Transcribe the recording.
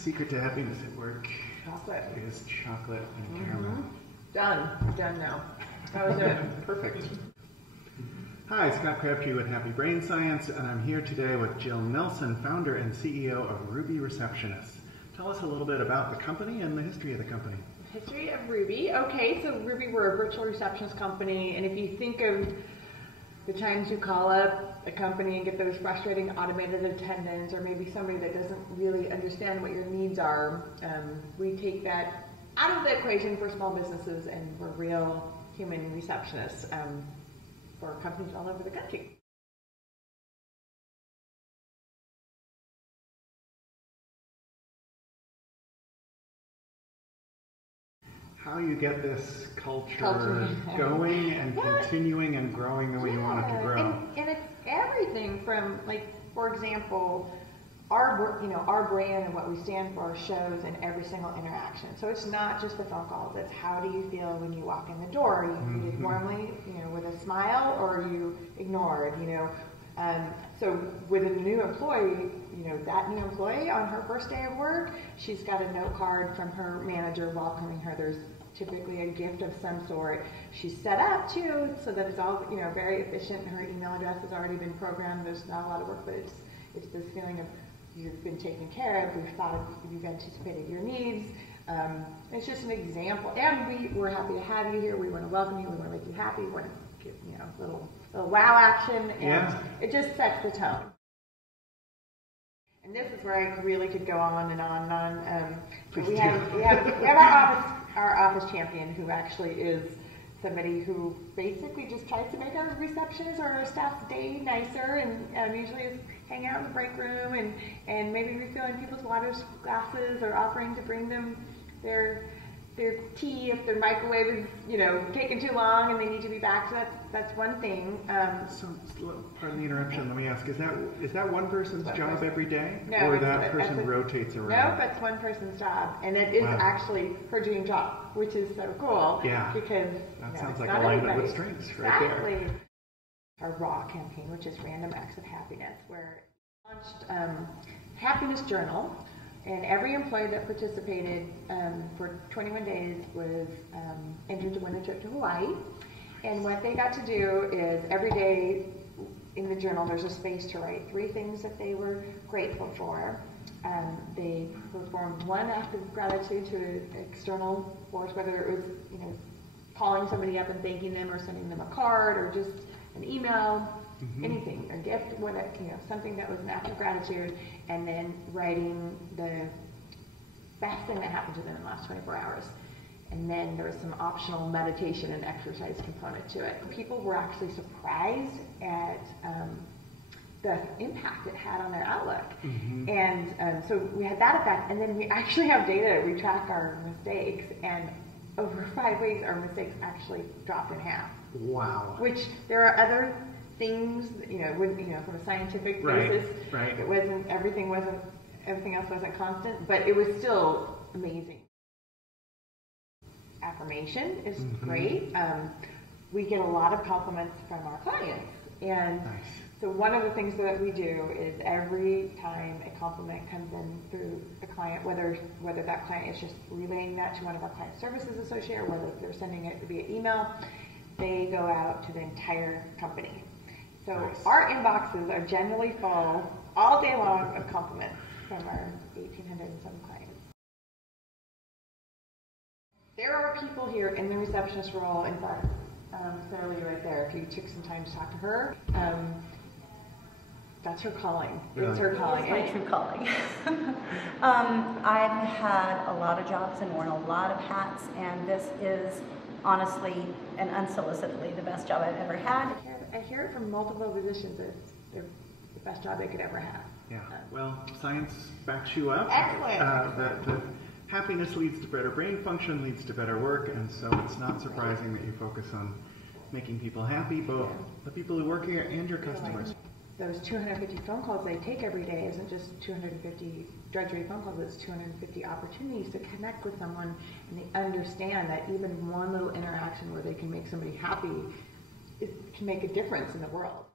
Secret to happiness at work. Chocolate. Is chocolate and caramel. Done now. That was it. Perfect. Hi, Scott Crabtree with Happy Brain Science, and I'm here today with Jill Nelson, founder and CEO of Ruby Receptionists. Tell us a little bit about the company and the history of the company. History of Ruby. Okay, so Ruby, we're a virtual receptionist company, and if you think of the times you call up a company and get those frustrating automated attendants, or maybe somebody that doesn't really understand what your needs are, we take that out of the equation for small businesses, and we're real human receptionists for companies all over the country. How you get this culture going and continuing and growing the way you want it to grow. And it's everything from, like, for example, our brand and what we stand for shows in every single interaction. So it's not just the phone calls. It's how do you feel when you walk in the door? Are you greeted warmly, with a smile, or are you ignored? So with a new employee, that new employee on her first day of work, she's got a note card from her manager welcoming her. There's typically a gift of some sort. She's set up too, so that it's all very efficient. Her email address has already been programmed. There's not a lot of work, but it's this feeling of you've been taken care of. We've anticipated your needs. It's just an example, and we're happy to have you here. We want to welcome you. We want to make you happy. We want to give a little wow action, and it just sets the tone. And this is where I really could go on and on and on. We have our office champion, who actually is somebody who basically just tries to make our receptionists or our staff's day nicer, and usually is hang out in the break room and maybe refilling people's water glasses, or offering to bring them their tea if their microwave is taking too long and they need to be back. So that's one thing. So, pardon the interruption. Let me ask: is that one person's job every day, no, or that person rotates around? No, that's one person's job, and it is actually her dream job, which is so cool. Yeah, because that sounds like alignment with strengths, right there. Our RAW campaign, which is Random Acts of Happiness, where we launched Happiness Journal. And every employee that participated for 21 days was entered to win a trip to Hawaii. And what they got to do is every day in the journal there's a space to write 3 things that they were grateful for. They performed one act of gratitude to an external force, whether it was calling somebody up and thanking them, or sending them a card, or just an email. Anything, a gift, something that was an act of gratitude, and then writing the best thing that happened to them in the last 24 hours. And then there was some optional meditation and exercise component to it. People were actually surprised at the impact it had on their outlook. And so we had that effect, and then we actually have data. We track our mistakes, and over 5 weeks, our mistakes actually dropped in half. Wow. Which there are other things, from a scientific basis, it wasn't, everything else wasn't constant, but it was still amazing. Affirmation is great. We get a lot of compliments from our clients, and so one of the things that we do is every time a compliment comes in through a client, whether that client is just relaying that to one of our client services associates, or whether they're sending it via email, they go out to the entire company. So our inboxes are generally full all day long of compliments from our 1,800 and some clients. There are people here in the receptionist role. In fact, Sally right there, if you took some time to talk to her, that's her calling. It's her calling. It's my true calling. I've had a lot of jobs and worn a lot of hats, and this is honestly and unsolicitedly the best job I've ever had. I hear it from multiple physicians that it's the best job they could ever have. Yeah, well, science backs you up. Excellent. That happiness leads to better brain function, leads to better work, and so it's not surprising that you focus on making people happy, both the people who work here and your customers. Those 250 phone calls they take every day isn't just 250 drudgery phone calls, it's 250 opportunities to connect with someone, and they understand that even one little interaction where they can make somebody happy, it can make a difference in the world.